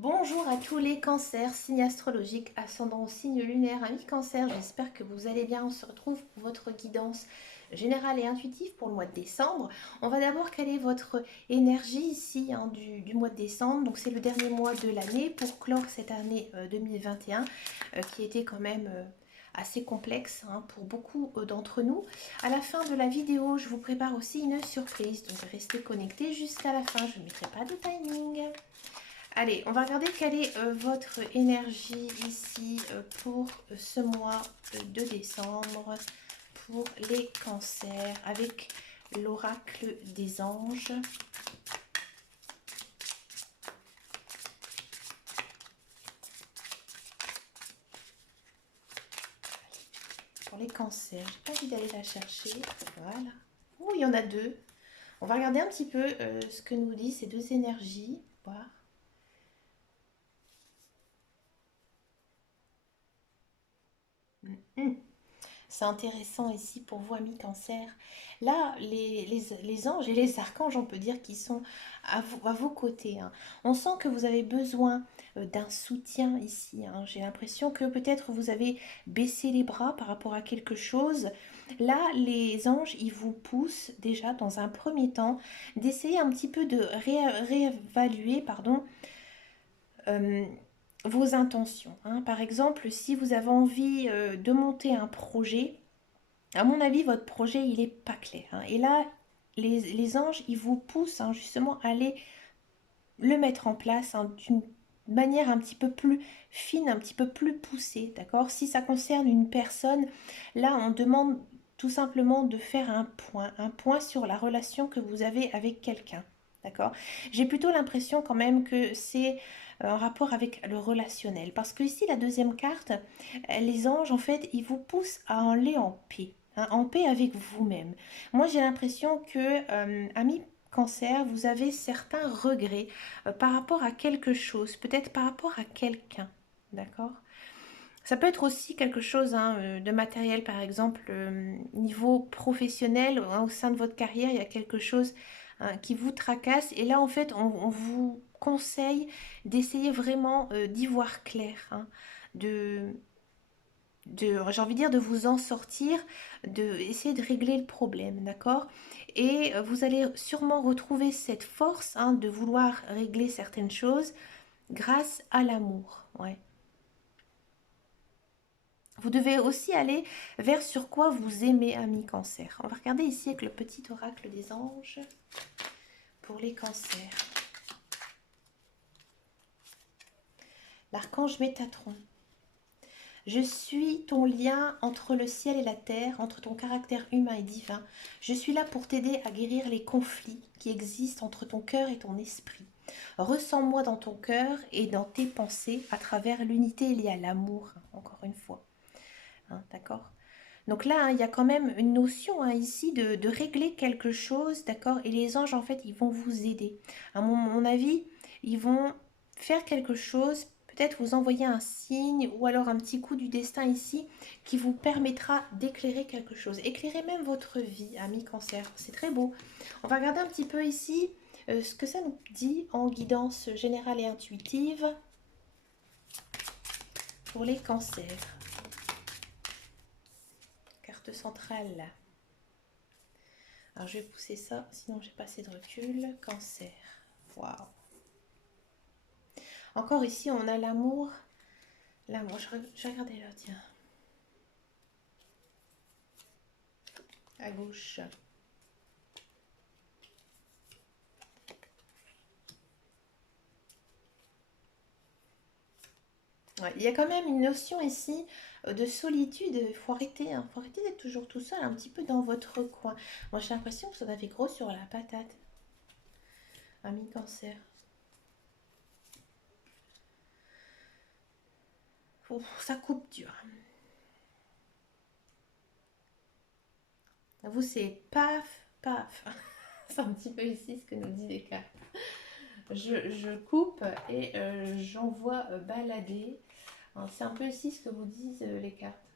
Bonjour à tous les cancers, signe astrologique, ascendant au signe lunaire, amis cancer, j'espère que vous allez bien. On se retrouve pour votre guidance générale et intuitive pour le mois de décembre. On va d'abord caler votre énergie ici du mois de décembre. Donc c'est le dernier mois de l'année pour clore cette année 2021 qui était quand même assez complexe pour beaucoup d'entre nous. À la fin de la vidéo, je vous prépare aussi une surprise, donc restez connectés jusqu'à la fin, je ne mettrai pas de timing. Allez, on va regarder quelle est votre énergie ici pour ce mois de décembre pour les cancers avec l'oracle des anges. Pour les cancers, j'ai pas envie d'aller la chercher. Voilà. Oh, il y en a deux. On va regarder un petit peu ce que nous disent ces deux énergies. Voir. C'est intéressant ici pour vous, amis cancer. Là, les anges et les archanges, on peut dire, qui sont à vos côtés. On sent que vous avez besoin d'un soutien ici. J'ai l'impression que peut-être vous avez baissé les bras par rapport à quelque chose. Là, les anges, ils vous poussent déjà dans un premier temps d'essayer un petit peu de réévaluer, pardon, euh, vos intentions. Par exemple, si vous avez envie de monter un projet, à mon avis, votre projet, il n'est pas clair. Et là, les anges, ils vous poussent justement à aller le mettre en place d'une manière un petit peu plus fine, un petit peu plus poussée, d'accord? Si ça concerne une personne, là, on demande tout simplement de faire un point sur la relation que vous avez avec quelqu'un, d'accord? J'ai plutôt l'impression quand même que c'est en rapport avec le relationnel, parce que ici, la deuxième carte, les anges, en fait, ils vous poussent à aller en paix. En paix avec vous-même. Moi, j'ai l'impression que, amis cancer, vous avez certains regrets par rapport à quelque chose, peut-être par rapport à quelqu'un, d'accord? Ça peut être aussi quelque chose de matériel, par exemple, niveau professionnel, au sein de votre carrière, il y a quelque chose qui vous tracasse. Et là, en fait, on vous conseille d'essayer vraiment d'y voir clair, de, j'ai envie de dire, de vous en sortir, de essayer de régler le problème, d'accord? Et vous allez sûrement retrouver cette force de vouloir régler certaines choses grâce à l'amour, ouais. Vous devez aussi aller vers sur quoi vous aimez, ami cancer. On va regarder ici avec le petit oracle des anges pour les cancers. L'archange Métatron. Je suis ton lien entre le ciel et la terre, entre ton caractère humain et divin. Je suis là pour t'aider à guérir les conflits qui existent entre ton cœur et ton esprit. Ressens-moi dans ton cœur et dans tes pensées à travers l'unité liée à l'amour, encore une fois. D'accord? Donc là, il y a quand même une notion ici de régler quelque chose, d'accord? Et les anges, en fait, ils vont vous aider. À mon avis, ils vont faire quelque chose, peut-être vous envoyer un signe ou alors un petit coup du destin ici qui vous permettra d'éclairer quelque chose. Éclairer même votre vie, ami cancer. C'est très beau. On va regarder un petit peu ici ce que ça nous dit en guidance générale et intuitive pour les cancers. Carte centrale. Alors je vais pousser ça, sinon j'ai pas assez de recul. Cancer. Waouh. Encore ici, on a l'amour. L'amour, je vais regarder là, tiens. À gauche. Ouais, il y a quand même une notion ici de solitude. Il faut arrêter, faut arrêter d'être toujours tout seul, un petit peu dans votre coin. Moi, j'ai l'impression que vous en avez gros sur la patate. Ami cancer. Ouf, ça coupe dur. Vous, c'est paf, paf. C'est un petit peu ici ce que nous dit les cartes. Je coupe et j'envoie balader. C'est un peu ici ce que vous disent les cartes.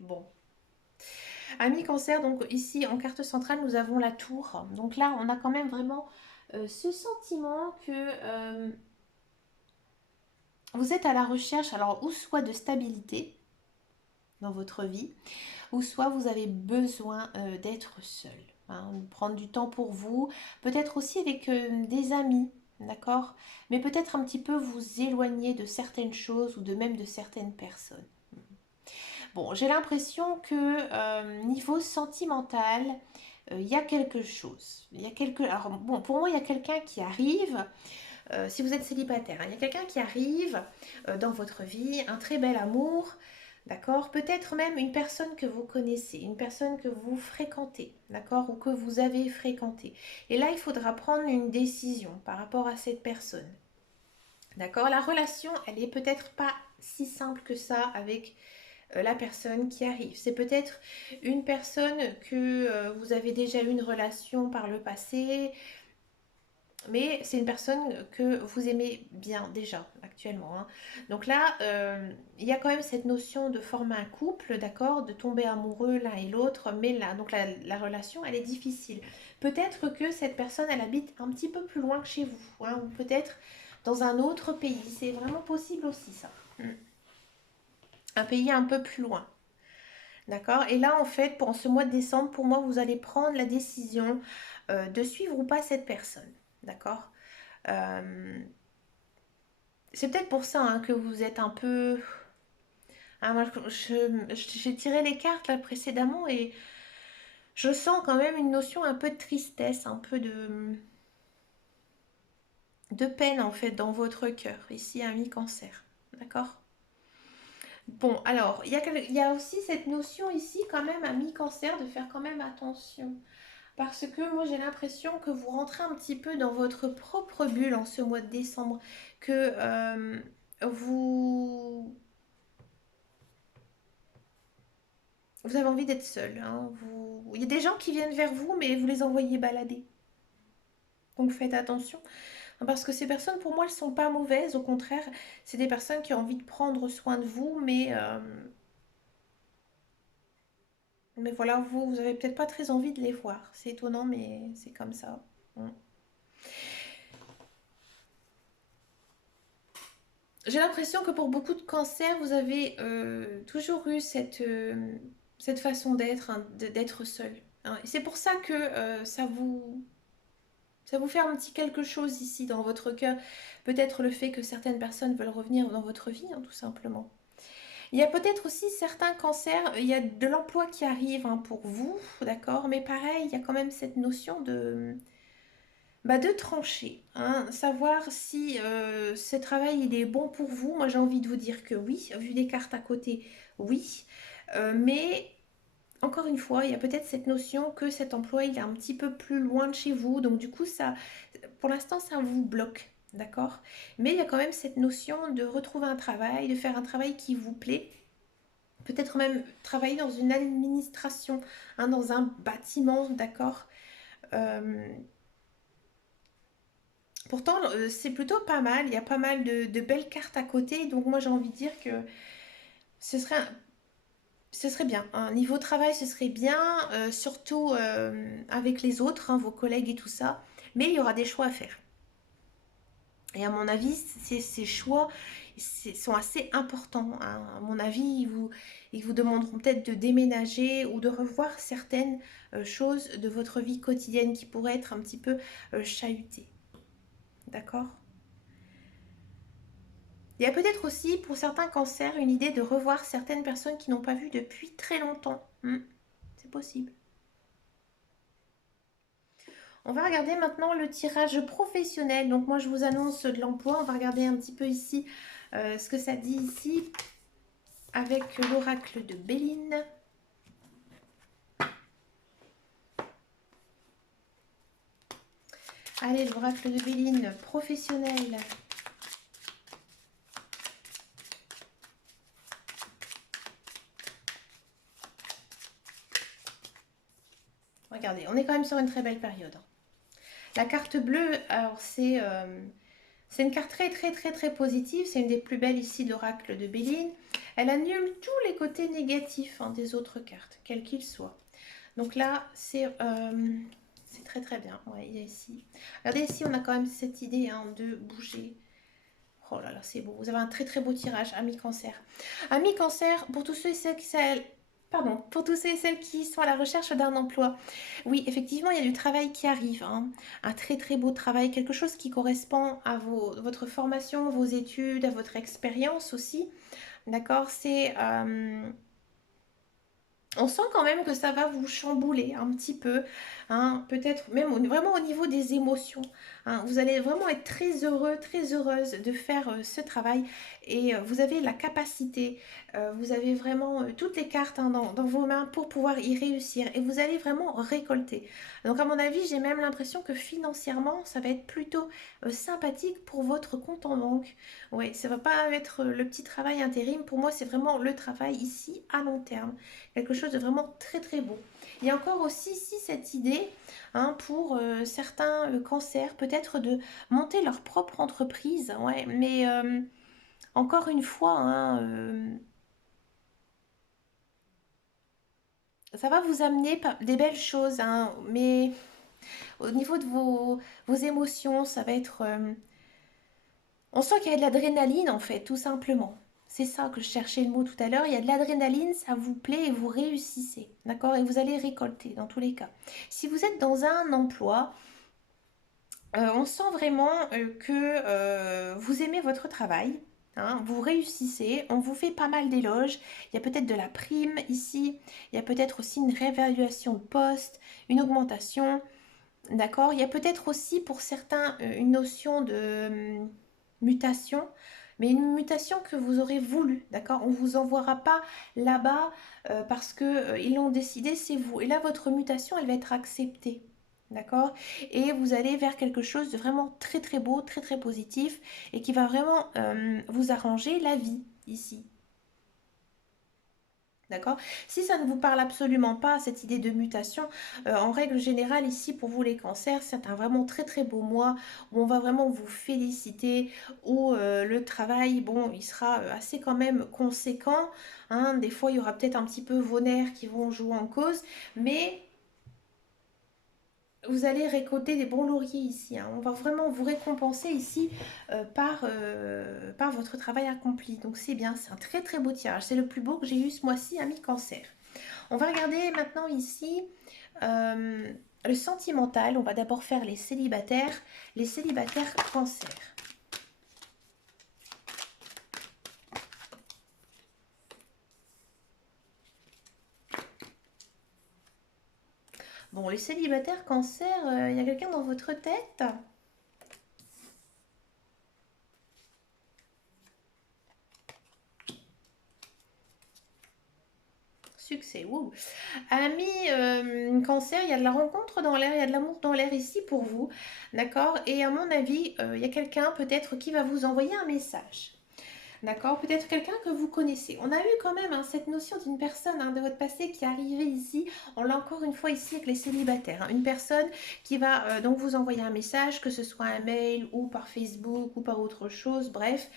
Bon. Amis Cancer, donc ici en carte centrale, nous avons la tour. Donc là, on a quand même vraiment ce sentiment que vous êtes à la recherche, alors ou soit de stabilité dans votre vie, ou soit vous avez besoin d'être seul, hein, de prendre du temps pour vous, peut-être aussi avec des amis, d'accord? Mais peut-être un petit peu vous éloigner de certaines choses ou de même de certaines personnes. Bon, j'ai l'impression que niveau sentimental, il y a quelque chose. Il y a quelque... Alors, bon, pour moi, il y a quelqu'un qui arrive, si vous êtes célibataire, hein, il y a quelqu'un qui arrive dans votre vie, un très bel amour, d'accord? Peut-être même une personne que vous connaissez, une personne que vous fréquentez, d'accord? Ou que vous avez fréquenté. Et là, il faudra prendre une décision par rapport à cette personne, d'accord? La relation, elle est peut-être pas si simple que ça avec la personne qui arrive. C'est peut-être une personne que vous avez déjà eu une relation par le passé, mais c'est une personne que vous aimez bien déjà actuellement, hein. Donc là, il y a quand même cette notion de former un couple, d'accord, de tomber amoureux l'un et l'autre, mais là, donc la relation, elle est difficile. Peut-être que cette personne, elle habite un petit peu plus loin que chez vous, hein, ou peut-être dans un autre pays. C'est vraiment possible aussi ça. Un pays un peu plus loin. D'accord? Et là, en fait, pour ce mois de décembre, pour moi, vous allez prendre la décision de suivre ou pas cette personne. D'accord? Euh, c'est peut-être pour ça hein, que vous êtes un peu... Ah, moi, j'ai tiré les cartes là précédemment et je sens quand même une notion un peu de tristesse, un peu de peine en fait dans votre cœur, ici, un mi-cancer. D'accord? Bon, alors, il y a aussi cette notion ici quand même, un mi-cancer, de faire quand même attention. Parce que moi j'ai l'impression que vous rentrez un petit peu dans votre propre bulle en ce mois de décembre, que vous, vous avez envie d'être seul, hein. Il y a des gens qui viennent vers vous, mais vous les envoyez balader. Donc faites attention. Parce que ces personnes, pour moi, elles ne sont pas mauvaises. Au contraire, c'est des personnes qui ont envie de prendre soin de vous, mais voilà, vous avez peut-être pas très envie de les voir. C'est étonnant, mais c'est comme ça. Mm. J'ai l'impression que pour beaucoup de cancers, vous avez toujours eu cette façon d'être, hein, d'être seul, hein. Et c'est pour ça que ça vous fait un petit quelque chose ici dans votre cœur. Peut-être le fait que certaines personnes veulent revenir dans votre vie, hein, tout simplement. Il y a peut-être aussi certains cancers, il y a de l'emploi qui arrive hein, pour vous, d'accord? Mais pareil, il y a quand même cette notion de trancher, hein, savoir si ce travail il est bon pour vous. Moi j'ai envie de vous dire que oui, vu des cartes à côté, oui. Mais encore une fois, il y a peut-être cette notion que cet emploi il est un petit peu plus loin de chez vous. Donc du coup, ça, pour l'instant, ça vous bloque, d'accord? Mais il y a quand même cette notion de retrouver un travail, de faire un travail qui vous plaît. Peut-être même travailler dans une administration, hein, dans un bâtiment, d'accord? Euh, Pourtant, c'est plutôt pas mal. Il y a pas mal de belles cartes à côté. Donc moi, j'ai envie de dire que ce serait, ce serait bien, hein. Niveau travail, ce serait bien, surtout avec les autres, hein, vos collègues et tout ça. Mais il y aura des choix à faire. Et à mon avis, ces choix sont assez importants, hein. À mon avis, ils vous demanderont peut-être de déménager ou de revoir certaines choses de votre vie quotidienne qui pourraient être un petit peu chahutées. D'accord? Il y a peut-être aussi pour certains cancers une idée de revoir certaines personnes qui n'ont pas vu depuis très longtemps. C'est possible. On va regarder maintenant le tirage professionnel. Donc moi je vous annonce de l'emploi. On va regarder un petit peu ici ce que ça dit ici avec l'oracle de Béline. Allez, l'oracle de Béline professionnel. Regardez, on est quand même sur une très belle période, hein. La carte bleue, alors c'est une carte très très très très positive. C'est une des plus belles ici de l'oracle de Béline. Elle annule tous les côtés négatifs hein, des autres cartes, quels qu'ils soient. Donc là, c'est très très bien. Ouais, il y a ici. Regardez ici, on a quand même cette idée hein, de bouger. Oh là là, c'est beau. Vous avez un très très beau tirage, ami cancer. Ami cancer, pour tous ceux et celles, pardon, pour tous ceux et celles qui sont à la recherche d'un emploi. Oui, effectivement, il y a du travail qui arrive, hein. Un très très beau travail, quelque chose qui correspond à votre formation, vos études, à votre expérience aussi. D'accord, on sent quand même que ça va vous chambouler un petit peu, hein, peut-être même vraiment au niveau des émotions, hein. Vous allez vraiment être très heureux, très heureuse de faire ce travail et vous avez la capacité, vous avez vraiment toutes les cartes hein, dans vos mains pour pouvoir y réussir et vous allez vraiment récolter. Donc à mon avis, j'ai même l'impression que financièrement, ça va être plutôt sympathique pour votre compte en banque. Oui, ça va pas être le petit travail intérim. Pour moi, c'est vraiment le travail ici à long terme. Quelque chose de vraiment très très beau. Il y a encore aussi ici cette idée hein, pour certains cancers, peut-être de monter leur propre entreprise. Ouais, mais encore une fois, hein, ça va vous amener des belles choses. Hein, mais au niveau de vos émotions, ça va être... on sent qu'il y a de l'adrénaline en fait, tout simplement. C'est ça que je cherchais le mot tout à l'heure. Il y a de l'adrénaline, ça vous plaît et vous réussissez. D'accord. Et vous allez récolter dans tous les cas. Si vous êtes dans un emploi, on sent vraiment que vous aimez votre travail. Hein, vous réussissez, on vous fait pas mal d'éloges. Il y a peut-être de la prime ici. Il y a peut-être aussi une réévaluation de poste, une augmentation. D'accord. Il y a peut-être aussi pour certains une notion de mutation, mais une mutation que vous aurez voulu. D'accord. On ne vous envoiera pas là-bas parce que ils l'ont décidé, c'est vous. Et là, votre mutation, elle va être acceptée. D'accord. Et vous allez vers quelque chose de vraiment très très beau, très très positif et qui va vraiment vous arranger la vie ici. D'accord. Si ça ne vous parle absolument pas, cette idée de mutation, en règle générale, ici, pour vous les cancers, c'est un vraiment très très beau mois où on va vraiment vous féliciter, où le travail, bon, il sera assez quand même conséquent. Hein. Des fois, il y aura peut-être un petit peu vos nerfs qui vont jouer en cause, mais vous allez récolter des bons lauriers ici. Hein. On va vraiment vous récompenser ici par votre travail accompli. Donc c'est bien, c'est un très très beau tirage. C'est le plus beau que j'ai eu ce mois-ci, ami cancer. On va regarder maintenant ici euh, le sentimental. On va d'abord faire les célibataires. Les célibataires cancer. Bon, les célibataires cancer, il y a quelqu'un dans votre tête? Succès, wouh. Ami cancer, il y a de la rencontre dans l'air, il y a de l'amour dans l'air ici pour vous, d'accord. Et à mon avis, il y a quelqu'un peut-être qui va vous envoyer un message. D'accord. Peut-être quelqu'un que vous connaissez. On a eu quand même hein, cette notion d'une personne hein, de votre passé qui est arrivée ici. On l'a encore une fois ici avec les célibataires. Hein. Une personne qui va donc vous envoyer un message, que ce soit un mail ou par Facebook ou par autre chose. Bref,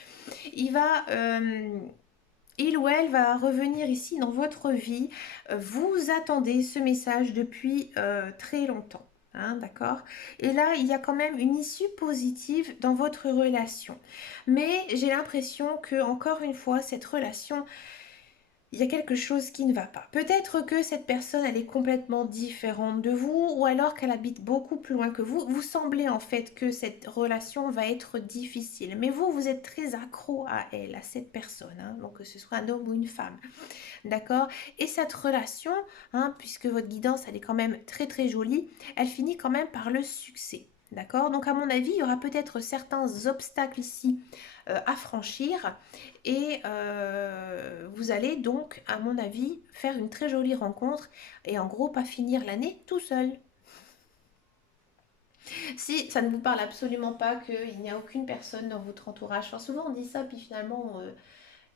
il va... il ou elle va revenir ici dans votre vie. Vous attendez ce message depuis très longtemps. Hein, d'accord. Et là, il y a quand même une issue positive dans votre relation. Mais j'ai l'impression que, encore une fois, cette relation il y a quelque chose qui ne va pas. Peut-être que cette personne, elle est complètement différente de vous, ou alors qu'elle habite beaucoup plus loin que vous. Vous semblez en fait que cette relation va être difficile, mais vous, vous êtes très accro à elle, à cette personne, hein, donc que ce soit un homme ou une femme, d'accord. Et cette relation, hein, puisque votre guidance, elle est quand même très très jolie, elle finit quand même par le succès. D'accord. Donc à mon avis, il y aura peut-être certains obstacles ici à franchir et vous allez donc, à mon avis, faire une très jolie rencontre et en gros pas finir l'année tout seul. Si ça ne vous parle absolument pas qu'il n'y a aucune personne dans votre entourage, enfin, souvent on dit ça puis finalement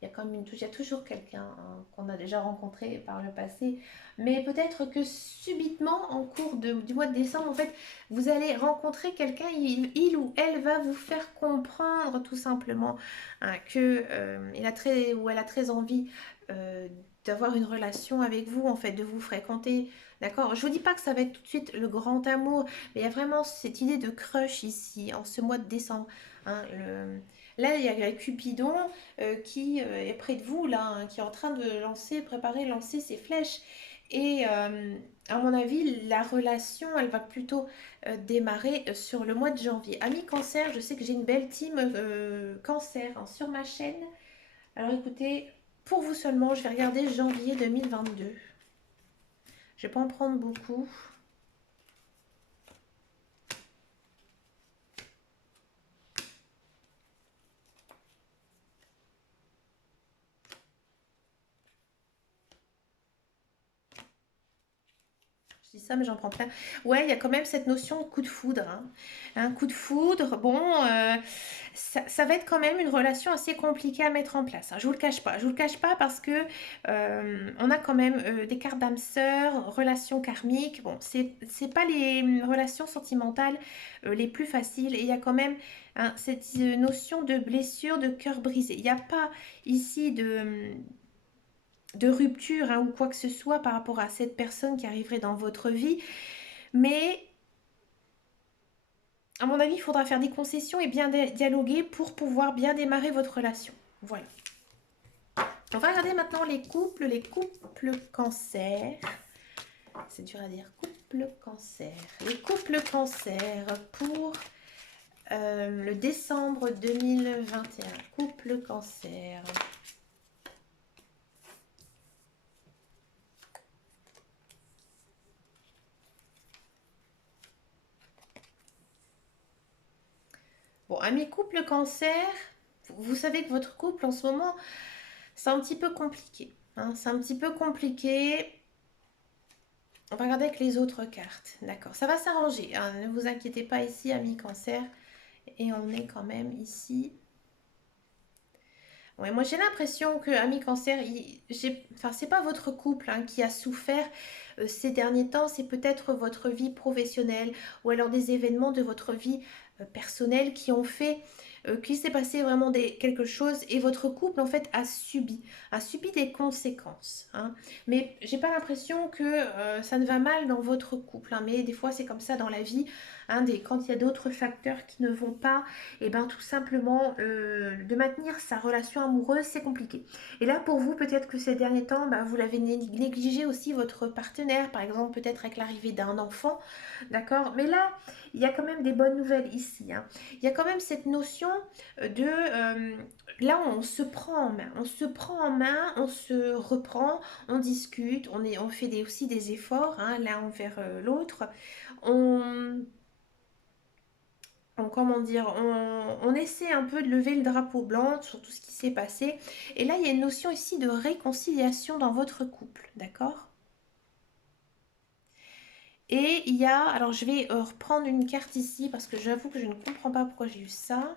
il y a quand même il y a toujours quelqu'un hein, qu'on a déjà rencontré par le passé. Mais peut-être que subitement, en cours du mois de décembre, en fait, vous allez rencontrer quelqu'un, il ou elle va vous faire comprendre tout simplement hein, que il a très, ou elle a très envie d'avoir une relation avec vous, en fait, de vous fréquenter. D'accord? Je vous dis pas que ça va être tout de suite le grand amour, mais il y a vraiment cette idée de crush ici, en ce mois de décembre. Hein, là, il y a Cupidon qui est près de vous, là, hein, qui est en train de préparer, lancer ses flèches. Et à mon avis, la relation, elle va plutôt démarrer sur le mois de janvier. Amis Cancer, je sais que j'ai une belle team Cancer hein, sur ma chaîne. Alors écoutez, pour vous seulement, je vais regarder janvier 2022. Je vais pas en prendre beaucoup. Je dis ça, mais j'en prends plein. Ouais, il y a quand même cette notion de coup de foudre. Hein. Un coup de foudre, bon, ça va être quand même une relation assez compliquée à mettre en place. Hein. Je vous le cache pas. Je vous le cache pas parce que on a quand même des cartes d'âme sœur, relations karmiques. Bon, c'est pas les relations sentimentales les plus faciles. Et il y a quand même hein, cette notion de blessure, de cœur brisé. Il n'y a pas ici de rupture hein, ou quoi que ce soit par rapport à cette personne qui arriverait dans votre vie. Mais à mon avis, il faudra faire des concessions et bien dialoguer pour pouvoir bien démarrer votre relation. Voilà. On va regarder maintenant les couples cancer. C'est dur à dire, couple cancer. Les couples cancer pour le décembre 2021. Couple cancer. Bon, amis couple cancer, vous savez que votre couple en ce moment, c'est un petit peu compliqué. Hein, c'est un petit peu compliqué. On va regarder avec les autres cartes. D'accord, ça va s'arranger. Hein, ne vous inquiétez pas ici, amis cancer. Et on est quand même ici. Ouais, moi j'ai l'impression que ami cancer, enfin c'est pas votre couple hein, qui a souffert ces derniers temps, c'est peut-être votre vie professionnelle ou alors des événements de votre vie personnelle qui ont fait qu'il s'est passé vraiment quelque chose et votre couple en fait a subi des conséquences. Hein. Mais j'ai pas l'impression que ça ne va mal dans votre couple. Hein, mais des fois c'est comme ça dans la vie. Hein, quand il y a d'autres facteurs qui ne vont pas, et ben tout simplement de maintenir sa relation amoureuse c'est compliqué. Et là pour vous peut-être que ces derniers temps bah, vous l'avez négligé aussi votre partenaire par exemple peut-être avec l'arrivée d'un enfant, d'accord, mais là il y a quand même des bonnes nouvelles ici. Hein. Il y a quand même cette notion de là on se prend en main, on se prend en main, on se reprend, on discute, on fait aussi des efforts hein, l'un envers l'autre, on comment dire, on essaie un peu de lever le drapeau blanc sur tout ce qui s'est passé. Et là, il y a une notion ici de réconciliation dans votre couple, d'accord? Et il y a, alors je vais reprendre une carte ici parce que j'avoue que je ne comprends pas pourquoi j'ai eu ça.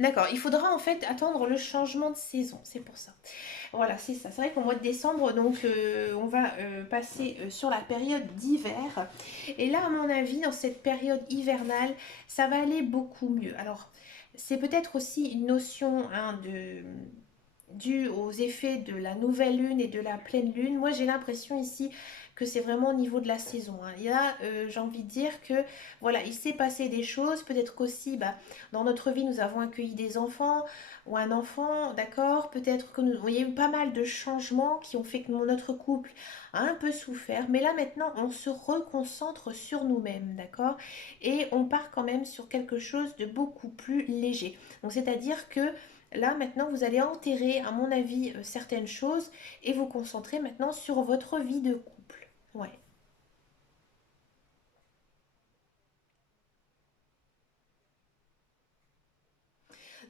D'accord, il faudra en fait attendre le changement de saison, c'est pour ça. Voilà, c'est ça. C'est vrai qu'au mois de décembre, donc, on va passer sur la période d'hiver. Et là, à mon avis, dans cette période hivernale, ça va aller beaucoup mieux. Alors, c'est peut-être aussi une notion hein, due aux effets de la nouvelle lune et de la pleine lune. Moi, j'ai l'impression ici que c'est vraiment au niveau de la saison. Hein. Et là, j'ai envie de dire que voilà, il s'est passé des choses. Peut-être qu'aussi, bah, dans notre vie, nous avons accueilli des enfants ou un enfant, d'accord. Peut-être que il y a eu pas mal de changements qui ont fait que notre couple a un peu souffert. Mais là, maintenant, on se reconcentre sur nous-mêmes, d'accord. Et on part quand même sur quelque chose de beaucoup plus léger. Donc, c'est-à-dire que là, maintenant, vous allez enterrer, à mon avis, certaines choses et vous concentrer maintenant sur votre vie de couple. Ouais.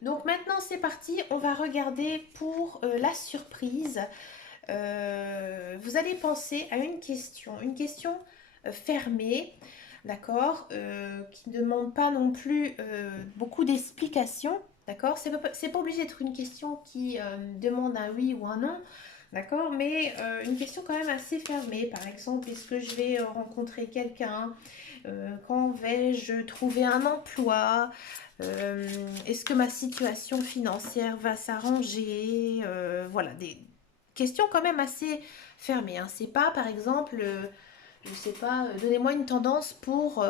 Donc maintenant, c'est parti. On va regarder pour la surprise. Vous allez penser à une question fermée, d'accord, qui ne demande pas non plus beaucoup d'explications, d'accord. C'est pas obligé d'être une question qui demande un oui ou un non. D'accord? Mais une question quand même assez fermée. Par exemple, est-ce que je vais rencontrer quelqu'un? Quand vais-je trouver un emploi? Euh, Est-ce que ma situation financière va s'arranger? Voilà, des questions quand même assez fermées, hein. C'est pas, par exemple, je sais pas, donnez-moi une tendance pour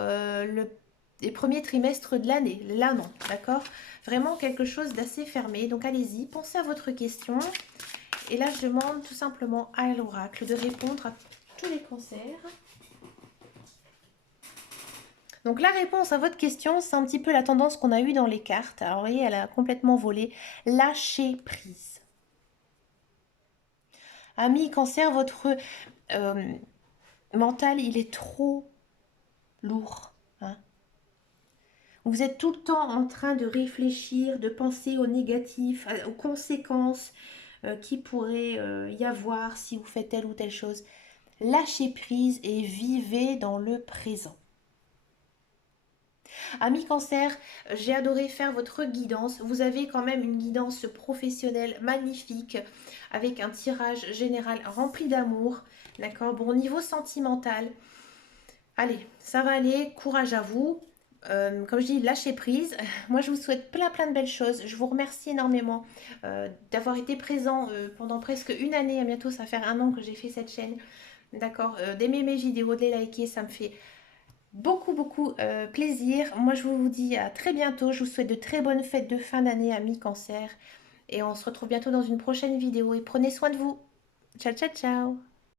les premiers trimestres de l'année. Là, non, d'accord? Vraiment quelque chose d'assez fermé. Donc allez-y, pensez à votre question. Et là, je demande tout simplement à l'oracle de répondre à tous les cancers. Donc la réponse à votre question, c'est un petit peu la tendance qu'on a eue dans les cartes. Alors vous voyez, elle a complètement volé. Lâcher prise. Ami cancer, votre euh, mental, il est trop lourd, hein. Vous êtes tout le temps en train de réfléchir, de penser aux négatifs, aux conséquences qui pourrait y avoir si vous faites telle ou telle chose. Lâchez prise et vivez dans le présent. Ami Cancer, j'ai adoré faire votre guidance. Vous avez quand même une guidance professionnelle magnifique avec un tirage général rempli d'amour. D'accord? Bon, au niveau sentimental, allez, ça va aller, courage à vous. Comme je dis, lâchez prise. Moi, je vous souhaite plein plein de belles choses. Je vous remercie énormément d'avoir été présent pendant presque une année. Bientôt, ça va faire un an que j'ai fait cette chaîne. D'accord? D'aimer mes vidéos, de les liker, ça me fait beaucoup plaisir. Moi, je vous dis à très bientôt. Je vous souhaite de très bonnes fêtes de fin d'année, amis cancer. Et on se retrouve bientôt dans une prochaine vidéo. Et prenez soin de vous. Ciao, ciao, ciao.